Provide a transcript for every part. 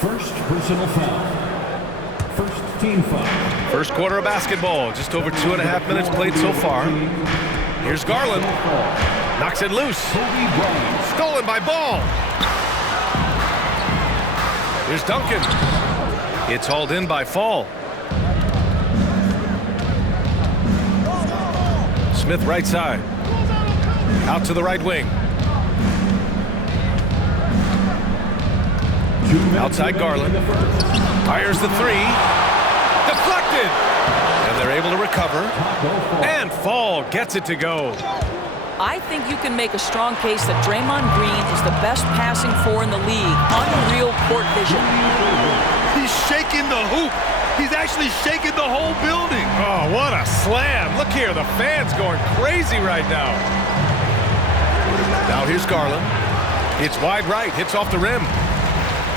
First personal foul. First team foul. First quarter of basketball. Just over 2.5 minutes played so far. Here's Garland. Knocks it loose. Stolen by Ball. Here's Duncan. It's hauled in by Fall. Smith right side. Out to the right wing. Outside Garland. Fires the three. Deflected. And they're able to recover. And Fall gets it to go. I think you can make a strong case that Draymond Green is the best passing four in the league. Unreal court vision. He's shaking the hoop. He's actually shaking the whole building. Oh, what a slam. Look here, the fans going crazy right now. Now here's Garland. It's wide right, hits off the rim.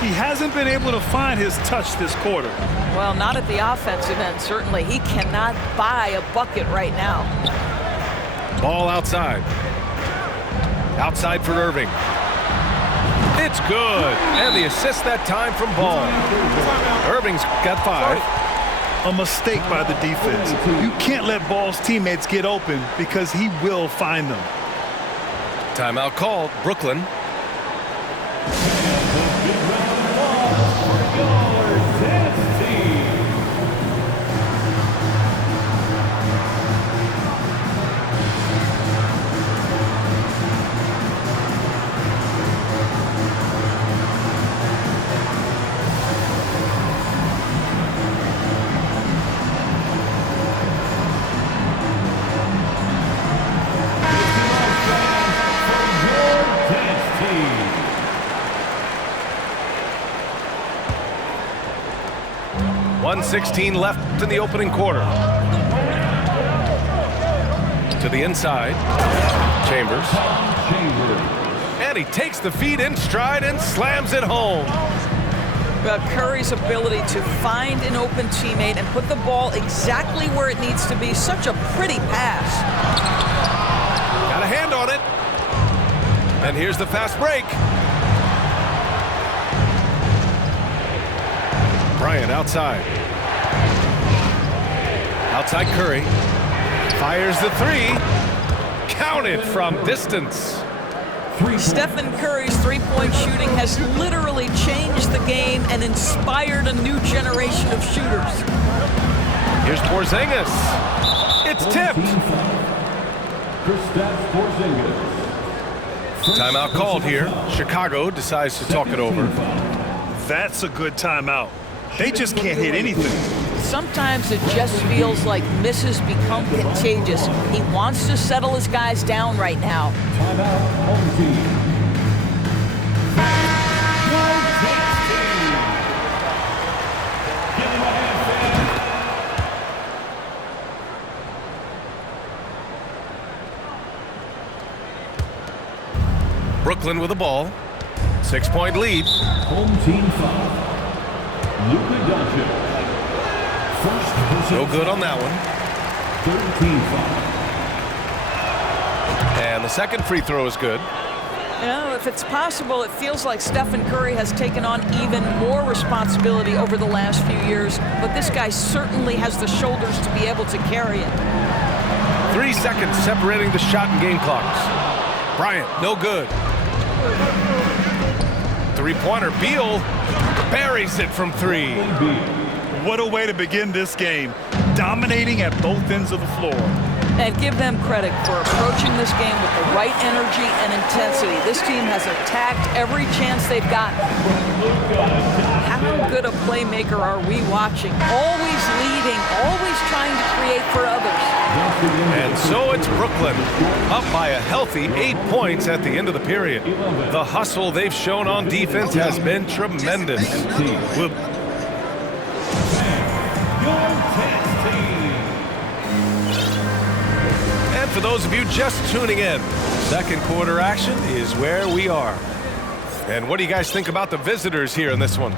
He hasn't been able to find his touch this quarter. Well, not at the offensive end, certainly. He cannot buy a bucket right now. Ball outside. Outside for Irving. It's good. And the assist that time from Ball. Irving's got 5. A mistake by the defense. You can't let Ball's teammates get open because he will find them. Timeout called. Brooklyn. .116 left in the opening quarter. To the inside. Chambers. And he takes the feed in stride and slams it home. Well, Curry's ability to find an open teammate and put the ball exactly where it needs to be. Such a pretty pass. Got a hand on it. And here's the fast break. Bryant outside. Outside Curry. Fires the three. Counted from distance. Stephen Curry's three-point shooting has literally changed the game and inspired a new generation of shooters. Here's Porzingis. It's tipped. Timeout called here. Chicago decides to talk it over. That's a good timeout. They just can't hit anything. Sometimes it just feels like misses become contagious. He wants to settle his guys down right now. Timeout, home team. Brooklyn with the ball. 6-point lead. Home team foul. Luka Doncic. First No good on that one. 13 foul. And the second free throw is good. You know, if it's possible, it feels like Stephen Curry has taken on even more responsibility over the last few years, but this guy certainly has the shoulders to be able to carry it. 3 seconds separating the shot and game clocks. Bryant, no good. Three-pointer, Beal buries it from 3. What a way to begin this game. Dominating at both ends of the floor. And give them credit for approaching this game with the right energy and intensity. This team has attacked every chance they've gotten. How good a playmaker are we watching? Always leading, always trying to create for others. And so it's Brooklyn, up by a healthy 8 points at the end of the period. The hustle they've shown on defense has been tremendous. And for those of you just tuning in, second quarter action is where we are. And what do you guys think about the visitors here in this one?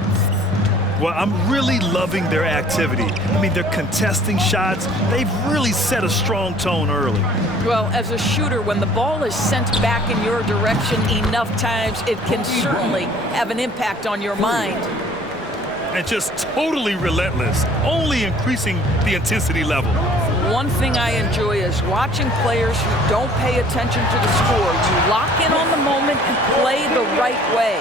Well, I'm really loving their activity. I mean, they're contesting shots. They've really set a strong tone early. Well, as a shooter, when the ball is sent back in your direction enough times, it can certainly have an impact on your mind. and just totally relentless, only increasing the intensity level. One thing I enjoy is watching players who don't pay attention to the score. You lock in on the moment and play the right way.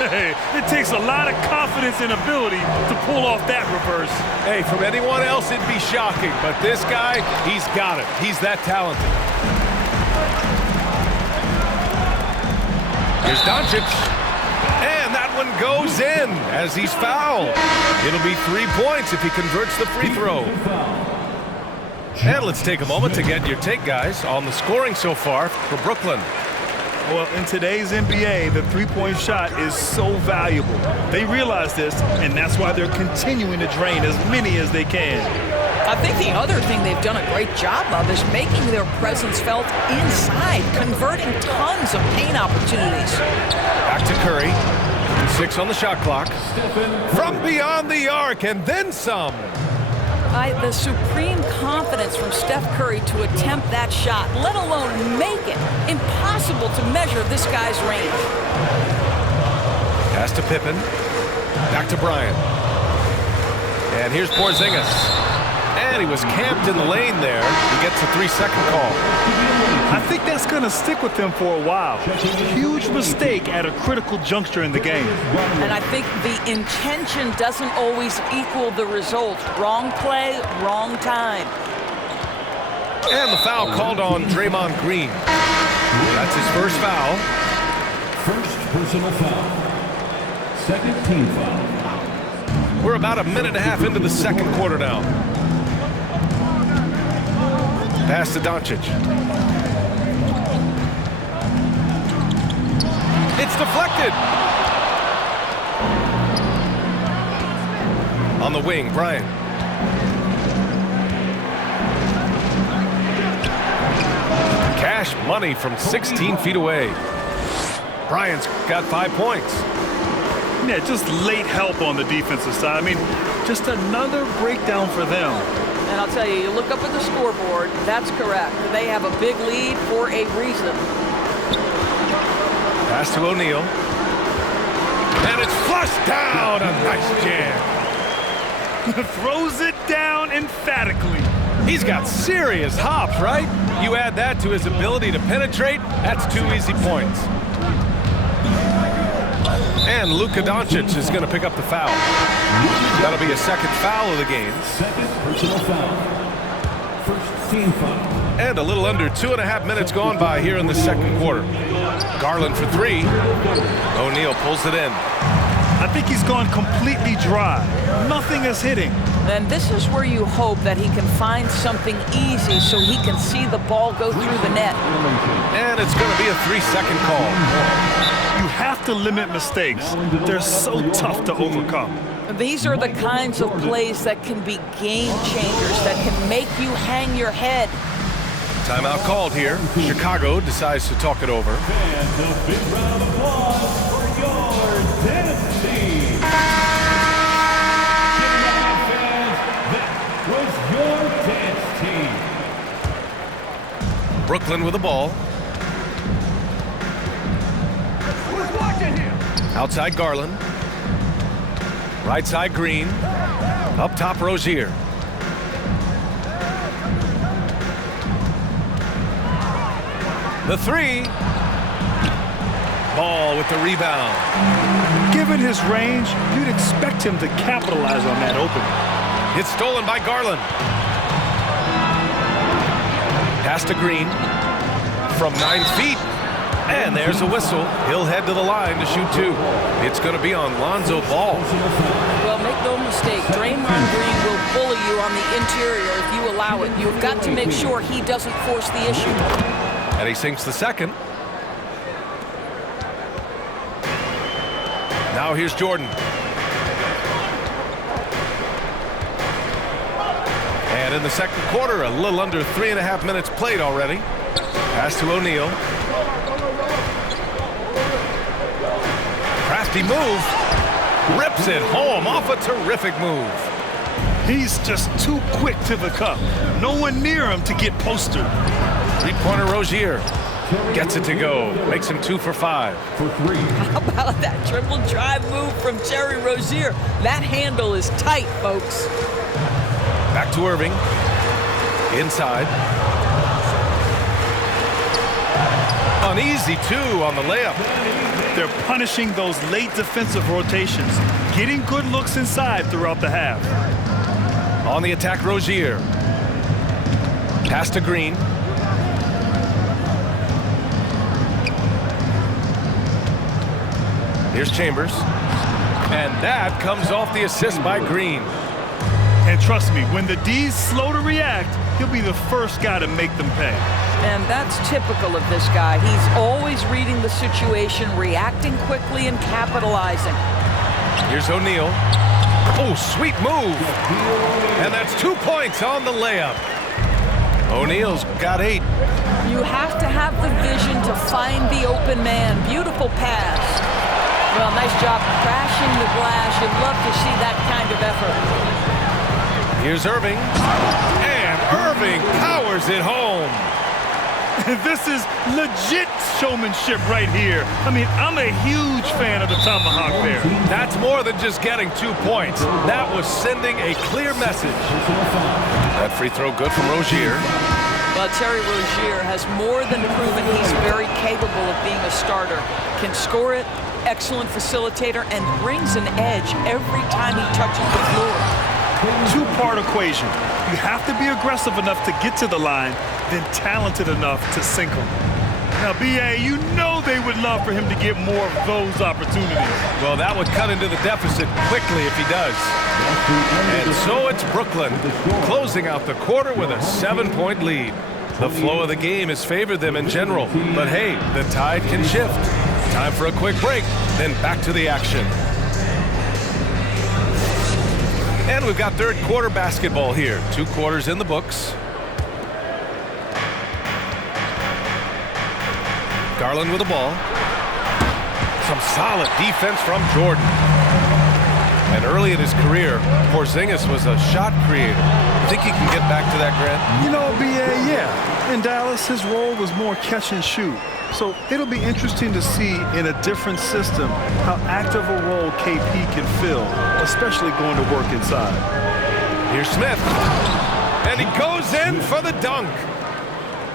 Hey, it takes a lot of confidence and ability to pull off that reverse. Hey, from anyone else, it'd be shocking, but this guy, he's got it. He's that talented. Here's Doncic. And that one goes in as he's fouled. It'll be 3 points if he converts the free throw. And let's take a moment to get your take, guys, on the scoring so far for Brooklyn. Well, in today's NBA, the three-point shot is so valuable. They realize this, and that's why they're continuing to drain as many as they can. I think the other thing they've done a great job of is making their presence felt inside, converting tons of paint opportunities. Back to Curry. 6 on the shot clock. From beyond the arc, and then some. The supreme confidence from Steph Curry to attempt that shot, let alone make it. Impossible to measure this guy's range. Pass to Pippen. Back to Bryant. And here's Porzingis. And he was camped in the lane there. He gets a 3-second call. I think that's going to stick with him for a while. Huge mistake at a critical juncture in the game. And I think the intention doesn't always equal the result. Wrong play, wrong time. And the foul called on Draymond Green. That's his first foul. First personal foul. Second team foul. We're about a minute and a half into the second quarter now. Pass to Doncic. It's deflected. On the wing, Bryant. Cash money from 16 feet away. Bryant's got 5 points. Yeah, just late help on the defensive side. I mean, just another breakdown for them. And I'll tell you, you look up at the scoreboard, that's correct. They have a big lead for a reason. Pass to O'Neal. And it's flushed down. A nice jam. Throws it down emphatically. He's got serious hops, right? You add that to his ability to penetrate, that's 2 easy points. And Luka Doncic is going to pick up the foul. That'll be a second foul of the game. Second personal foul. First team foul. And a little under 2.5 minutes gone by here in the second quarter. Garland for 3. O'Neal pulls it in. I think he's gone completely dry. Nothing is hitting. And this is where you hope that he can find something easy so he can see the ball go through the net. And it's going to be a 3-second call. You have to limit mistakes. They're so tough to overcome. These are the kinds of plays that can be game changers, that can make you hang your head. Timeout called here. Chicago decides to talk it over. And a big round of applause for your dance team. Fans, that was your dance team. Brooklyn with the ball. Outside Garland. Right side Green. Up top Rozier. The 3. Ball with the rebound. Given his range, you'd expect him to capitalize on that opening. It's stolen by Garland. Pass to Green. From 9 feet. And there's a whistle. He'll head to the line to shoot 2. It's going to be on Lonzo Ball. Well, make no mistake, Draymond Green will bully you on the interior if you allow it. You've got to make sure he doesn't force the issue. And he sinks the second. Now here's Jordan. And in the second quarter, a little under 3.5 minutes played already. Pass to O'Neal. Crafty move. Rips it home off a terrific move. He's just too quick to the cup. No one near him to get posted. 3-pointer Rozier. Gets it to go. Makes him 2 for 5. How about that dribble drive move from Terry Rozier? That handle is tight, folks. Back to Irving. Inside. An easy 2 on the layup. They're punishing those late defensive rotations, getting good looks inside throughout the half. On the attack, Rozier. Pass to Green. Here's Chambers. And that comes off the assist by Green. And trust me, when the D's slow to react, he'll be the first guy to make them pay. And that's typical of this guy. He's always reading the situation, reacting quickly and capitalizing. Here's O'Neal. Oh, sweet move. And that's 2 points on the layup. O'Neal's got 8. You have to have the vision to find the open man. Beautiful pass. Well, nice job crashing the glass. You'd love to see that kind of effort. Here's Irving. And Irving powers it home. This is legit showmanship right here. I mean, I'm a huge fan of the tomahawk there. That's more than just getting 2 points. That was sending a clear message. That free throw good from Rozier. Well, Terry Rozier has more than proven he's very capable of being a starter. Can score it, excellent facilitator, and brings an edge every time he touches the floor. Two-part equation. You have to be aggressive enough to get to the line, then talented enough to sink them. Now, B.A., you know they would love for him to get more of those opportunities. Well, that would cut into the deficit quickly if he does. And so it's Brooklyn closing out the quarter with a 7-point lead. The flow of the game has favored them in general. But hey, the tide can shift. Time for a quick break, then back to the action. And we've got third quarter basketball here. 2 quarters in the books. Garland with the ball. Some solid defense from Jordan. And early in his career, Porzingis was a shot creator. Think he can get back to that, Grant? You know, B.A., yeah. In Dallas, his role was more catch and shoot. So it'll be interesting to see in a different system how active a role KP can fill, especially going to work inside. Here's Smith. And he goes in for the dunk.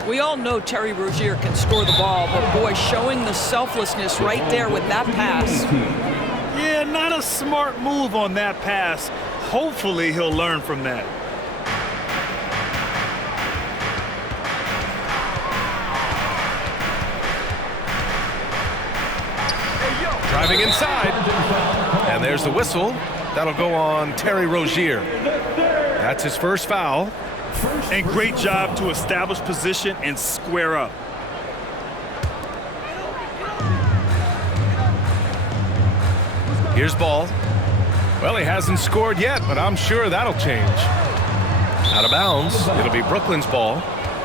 We all know Terry Rozier can score the ball, but boy, showing the selflessness right there with that pass. Yeah, not a smart move on that pass. Hopefully he'll learn from that. Driving inside. And there's the whistle. That'll go on Terry Rozier. That's his first foul. And great job to establish position and square up. Here's Ball. Well, he hasn't scored yet, but I'm sure that'll change. Out of bounds. It'll be Brooklyn's ball.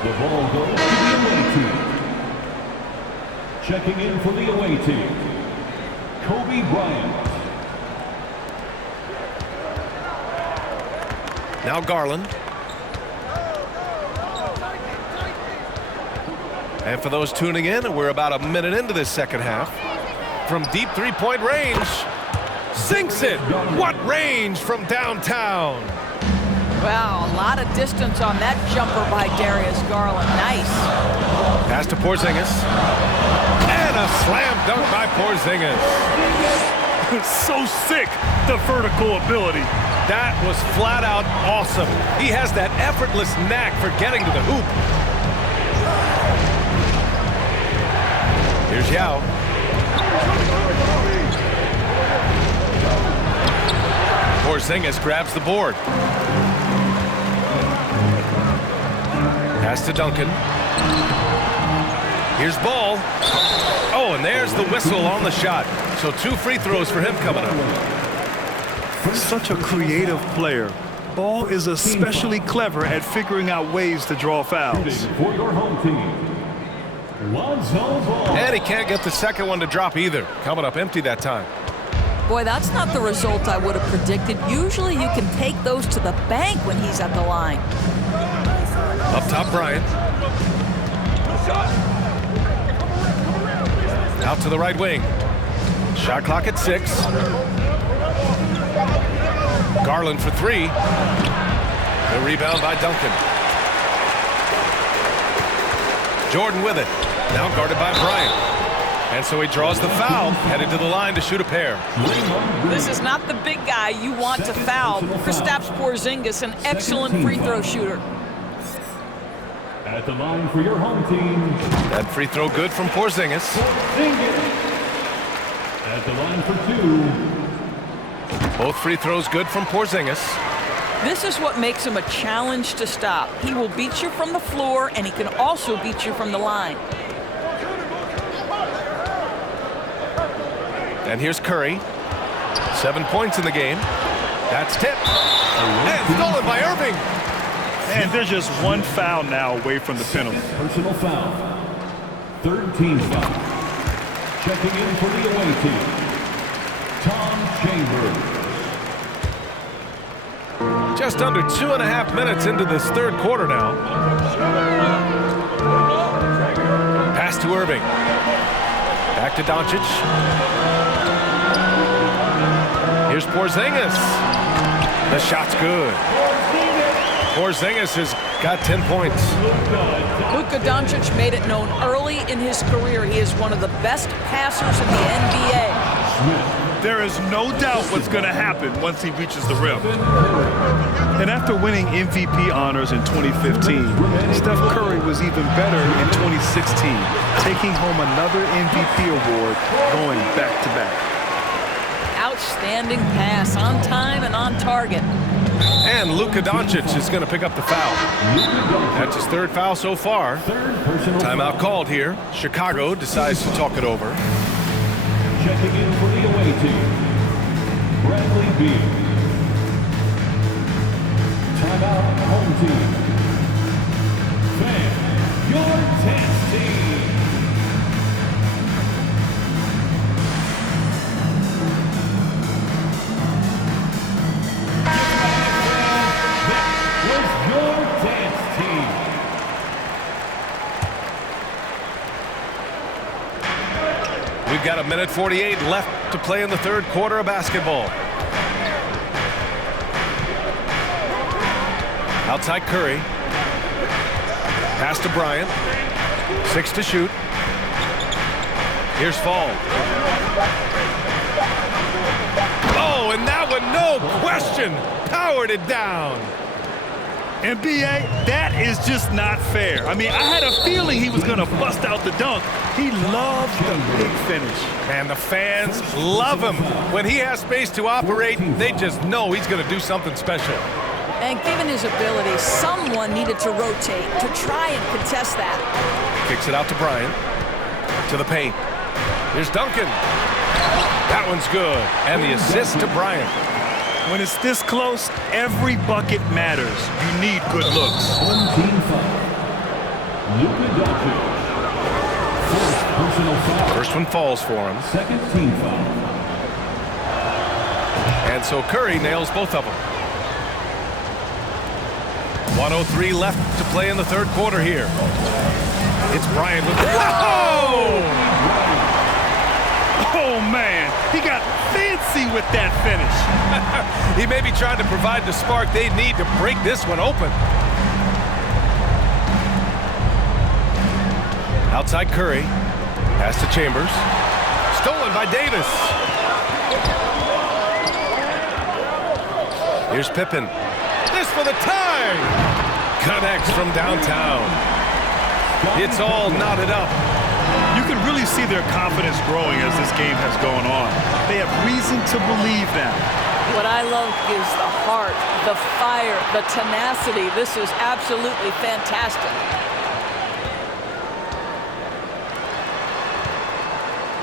The ball goes to the away team. Checking in for the away team, Kobe Bryant. Now Garland. And for those tuning in, we're about a minute into this second half. From deep three-point range. Sinks it. What range from downtown? Wow, a lot of distance on that jumper by Darius Garland. Nice. Pass to Porzingis. And a slam dunk by Porzingis. So sick, the vertical ability. That was flat out awesome. He has that effortless knack for getting to the hoop. Here's Yao. Porzingis grabs the board. Pass to Duncan. Here's Ball. Oh, and there's the whistle on the shot. So 2 free throws for him coming up. Such a creative player. Ball is especially clever at figuring out ways to draw fouls. For your home team, Lonzo Ball. And he can't get the second one to drop either. Coming up empty that time. Boy, that's not the result I would have predicted. Usually you can take those to the bank when he's at the line. Up top, Bryant. Out to the right wing. Shot clock at 6. Garland for 3. The rebound by Duncan. Jordan with it. Now guarded by Bryant. And so he draws the foul, headed to the line to shoot a pair. This is not the big guy you want to foul. Kristaps Porzingis, an excellent free throw shooter. At the line for your home team, That free throw good from Porzingis. at the line for 2, Both free throws good from Porzingis. This is what makes him a challenge to stop. He will beat you from the floor, and he can also beat you from the line. And here's Curry. 7 points in the game. That's tipped. And stolen by Irving. And they're just one foul now away from the penalty. personal foul. Third team foul. Checking in for the away team, Tom Chambers. Just under 2.5 minutes into this third quarter now. Pass to Irving. Back to Doncic. Here's Porzingis. The shot's good. Porzingis has got 10 points. Luka Doncic made it known early in his career he is one of the best passers in the NBA. There is no doubt what's going to happen once he reaches the rim. And after winning MVP honors in 2015, Steph Curry was even better in 2016, taking home another MVP award, going back-to-back. Outstanding pass, on time and on target. And Luka Doncic is going to pick up the foul. That's his third foul so far. Timeout called here. Chicago decides to talk it over. Checking in for the away team, Bradley Beal. Timeout, home team. Fan, your dance team. That was your dance team. We've got 1:48 left to play in the third quarter of basketball. Outside Curry. Pass to Bryant. 6 to shoot. Here's Fall. Oh, and that one, no question, powered it down. NBA, that is just not fair. I mean, I had a feeling he was going to bust out the dunk. He loves the big finish. And the fans love him. When he has space to operate, they just know he's going to do something special. And given his ability, someone needed to rotate to try and contest that. Kicks it out to Bryant. To the paint. Here's Duncan. That one's good. And the assist to Bryant. When it's this close, every bucket matters. You need good looks. One team foul. Luka Doncic. First personal foul. First one falls for him. Second team foul. And so Curry nails both of them. 1:03 left to play in the third quarter here. It's Bryant with whoa! Oh, man. He got fancy with that finish. He may be trying to provide the spark they need to break this one open. Outside Curry. Pass to Chambers. Stolen by Davis. Here's Pippen. This for the tie. Connects from downtown. It's all knotted up. You can really see their confidence growing as this game has gone on. They have reason to believe that. What I love is the heart, the fire, the tenacity. This is absolutely fantastic.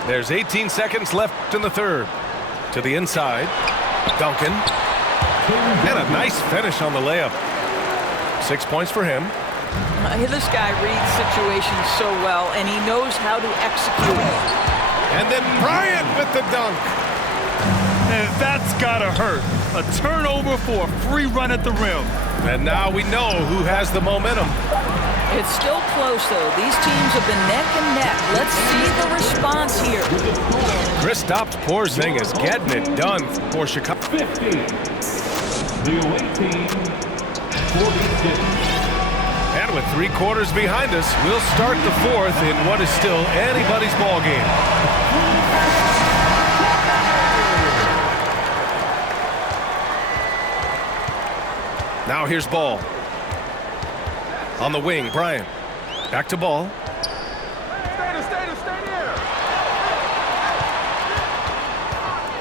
There's 18 seconds left in the third. To the inside. Duncan. And a nice finish on the layup. 6 points for him. This guy reads situations so well, and he knows how to execute. And then Bryant with the dunk. And that's gotta hurt. A turnover for a free run at the rim. And now we know who has the momentum. It's still close, though. These teams have been neck and neck. Let's see the response here. Kristaps Porzingis getting it done for Chicago. 50. The away team, 46. And with 3 quarters behind us, we'll start the 4th in what is still anybody's ball game. Now here's Ball. On the wing, Bryant. Back to Ball.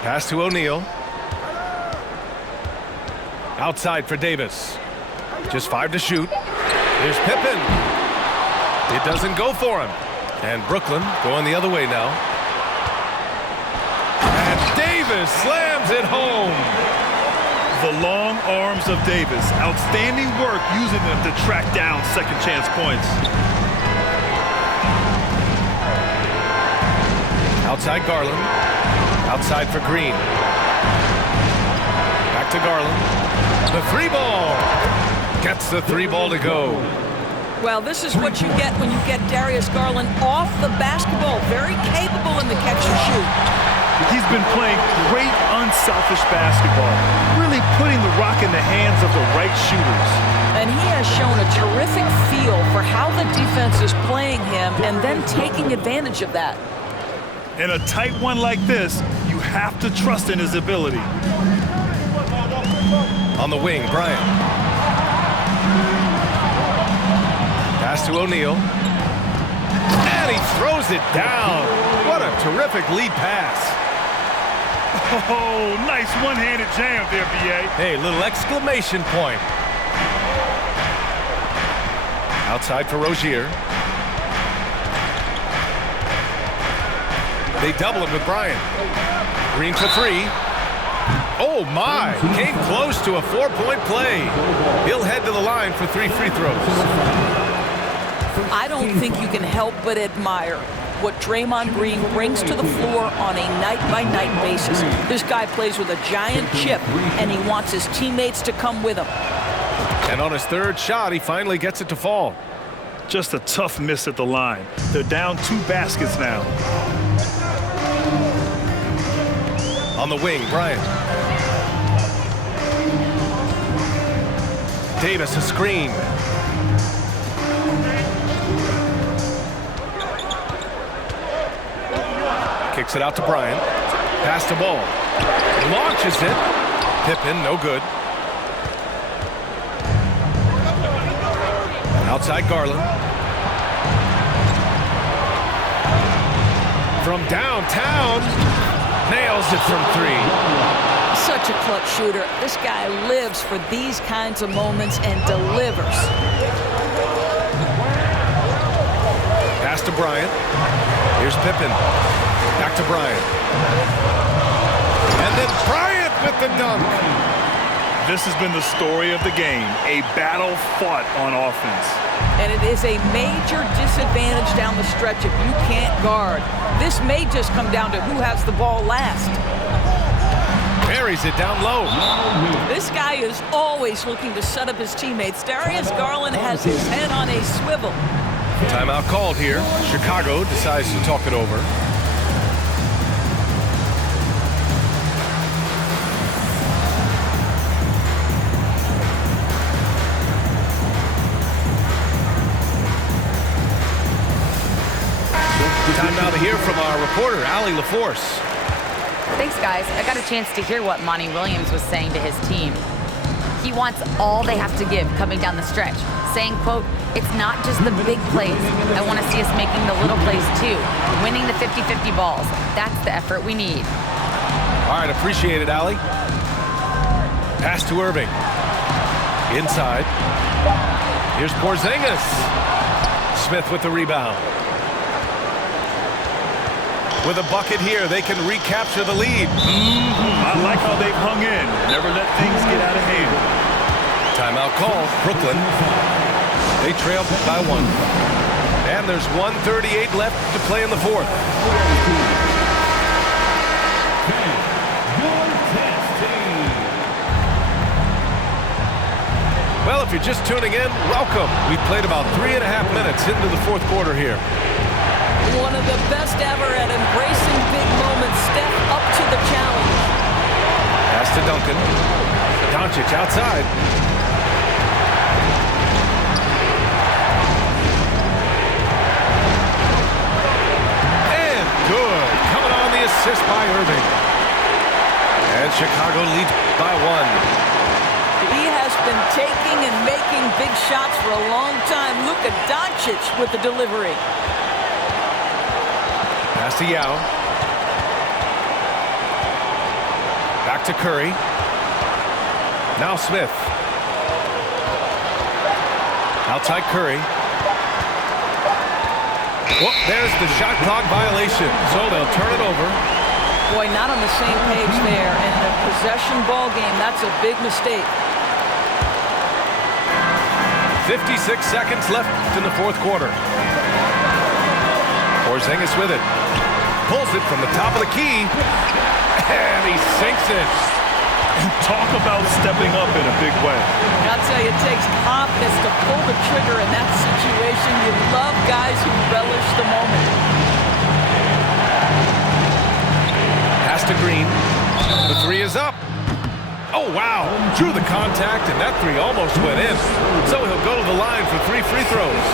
Pass to O'Neal. Outside for Davis. Just 5 to shoot. Here's Pippen. It doesn't go for him. And Brooklyn going the other way now. And Davis slams it home. The long arms of Davis. Outstanding work using them to track down second chance points. Outside Garland. Outside for Green. Back to Garland. The 3-ball. Gets the 3-ball to go. Well, this is what you get when you get Darius Garland off the basketball. Very capable in the catch and shoot. He's been playing great unselfish basketball, really putting the rock in the hands of the right shooters. And he has shown a terrific feel for how the defense is playing him and then taking advantage of that. In a tight one like this, you have to trust in his ability. On the wing, Bryant. Pass to O'Neal. And he throws it down. What a terrific lead pass. Oh, nice one-handed jam there, B.A. Hey, little exclamation point. Outside for Rozier. They double it with Bryant. Green for 3. Oh, my. Came close to a 4-point play. He'll head to the line for 3 free throws. I don't think you can help but admire what Draymond Green brings to the floor on a night-by-night basis. This guy plays with a giant chip, and he wants his teammates to come with him. And on his 3rd shot, he finally gets it to fall. Just a tough miss at the line. They're down 2 baskets now. On the wing, Bryant. Davis a screen. Kicks it out to Bryant. Pass to Ball. Launches it. Pippen, no good. Outside Garland. From downtown. Nails it from 3. Such a clutch shooter. This guy lives for these kinds of moments and delivers. Pass to Bryant. Here's Pippen. Back to Bryant. And then Bryant with the dunk. This has been the story of the game, a battle fought on offense. And it is a major disadvantage down the stretch if you can't guard. This may just come down to who has the ball last. Buries it down low. This guy is always looking to set up his teammates. Darius Garland has his head on a swivel. Timeout called here. Chicago decides to talk it over. Time now to hear from our reporter, Allie LaForce. Thanks, guys. I got a chance to hear what Monty Williams was saying to his team. He wants all they have to give coming down the stretch, saying, quote, "It's not just the big plays. I want to see us making the little plays too, winning the 50-50 balls. That's the effort we need." All right, appreciate it, Allie. Pass to Irving. Inside. Here's Porzingis. Smith with the rebound. With a bucket here, they can recapture the lead. I like how they've hung in. Never let things get out of hand. Timeout called. Brooklyn. They trail by 1. And there's 1:38 left to play in the 4th. Well, if you're just tuning in, welcome. We've played about 3.5 minutes into the fourth quarter here. One of the best ever at embracing big moments. Step up to the challenge. Pass to Duncan. Doncic outside. And good. Coming on the assist by Irving. And Chicago leads by 1. He has been taking and making big shots for a long time. Look at Doncic with the delivery. Pass to Yao. Back to Curry. Now Smith. Outside Curry. Well, there's the shot clock violation, so they'll turn it over. Boy, not on the same page there. And a possession ball game, that's a big mistake. 56 seconds left in the fourth quarter. Porzingis with it. Pulls it from the top of the key. And he sinks it. Talk about stepping up in a big way. I'll tell you, it takes confidence to pull the trigger in that situation. You love guys who relish the moment. Pass to Green. The three is up. Oh, wow. Drew the contact, and that three almost went in. So he'll go to the line for 3 free throws.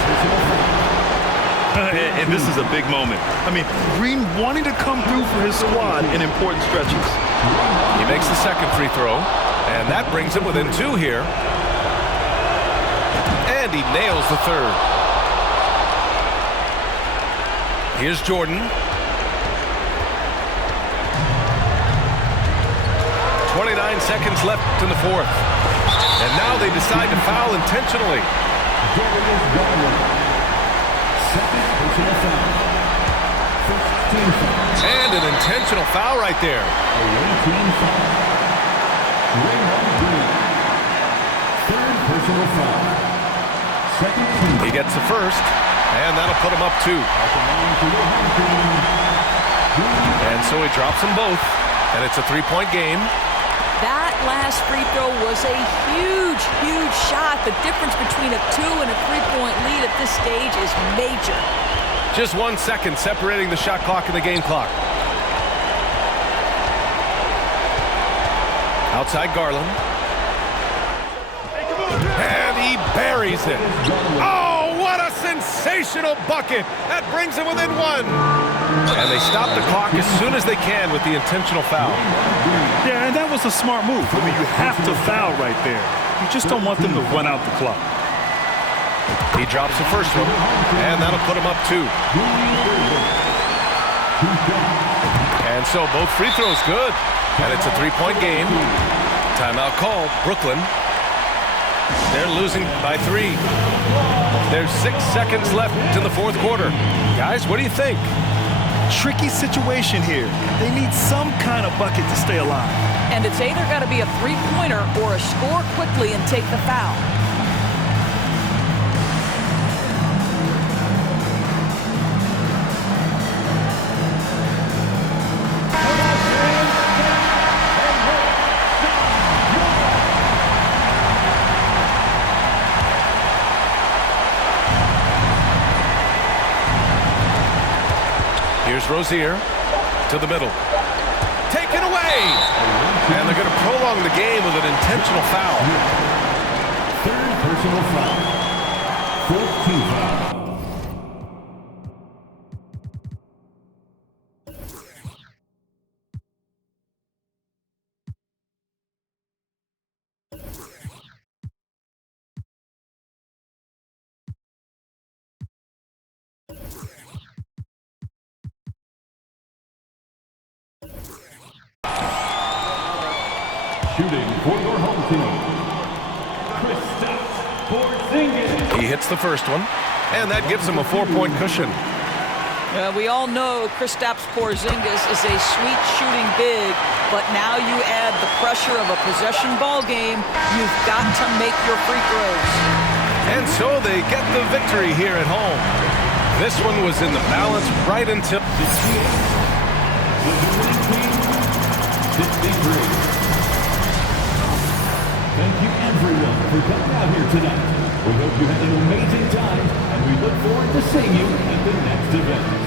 And this is a big moment. I mean, Green wanting to come through for his squad in important stretches. He makes the second free throw, and that brings him within 2 here. And he nails the third. Here's Jordan. 29 seconds left in the fourth. And now they decide to foul intentionally. And an intentional foul right there. He gets the first, and that'll put him up 2. And so he drops them both, and it's a 3-point game. That last free throw was a huge, huge shot. The difference between a 2 and a 3-point lead at this stage is major. Just 1 second separating the shot clock and the game clock. Outside Garland. And he buries it. Oh, what a sensational bucket. That brings him within 1. And they stop the clock as soon as they can with the intentional foul. Yeah, and that was a smart move. I mean, you have to foul right there. You just don't want them to run out the clock. He drops the first one, and that'll put him up 2. And so both free throws good, and it's a 3-point game. Timeout called. Brooklyn. They're losing by 3. There's 6 seconds left in the fourth quarter. Guys, what do you think? Tricky situation here. They need some kind of bucket to stay alive. And it's either got to be a 3-pointer or a score quickly and take the foul. Here's Rozier to the middle. Taken away! And they're going to prolong the game with an intentional foul. Third personal foul. Fourth team foul. Shooting for your home team, Porzingis. He hits the first one, and that gives him a 4-point cushion. We all know Kristaps Porzingis is a sweet shooting big, but now you add the pressure of a possession ball game. You've got to make your free throws. And so they get the victory here at home. This one was in the balance right until... The winning team, 63. Thank you everyone for for coming out here tonight. We hope you had an amazing time, and we look forward to seeing you at the next event.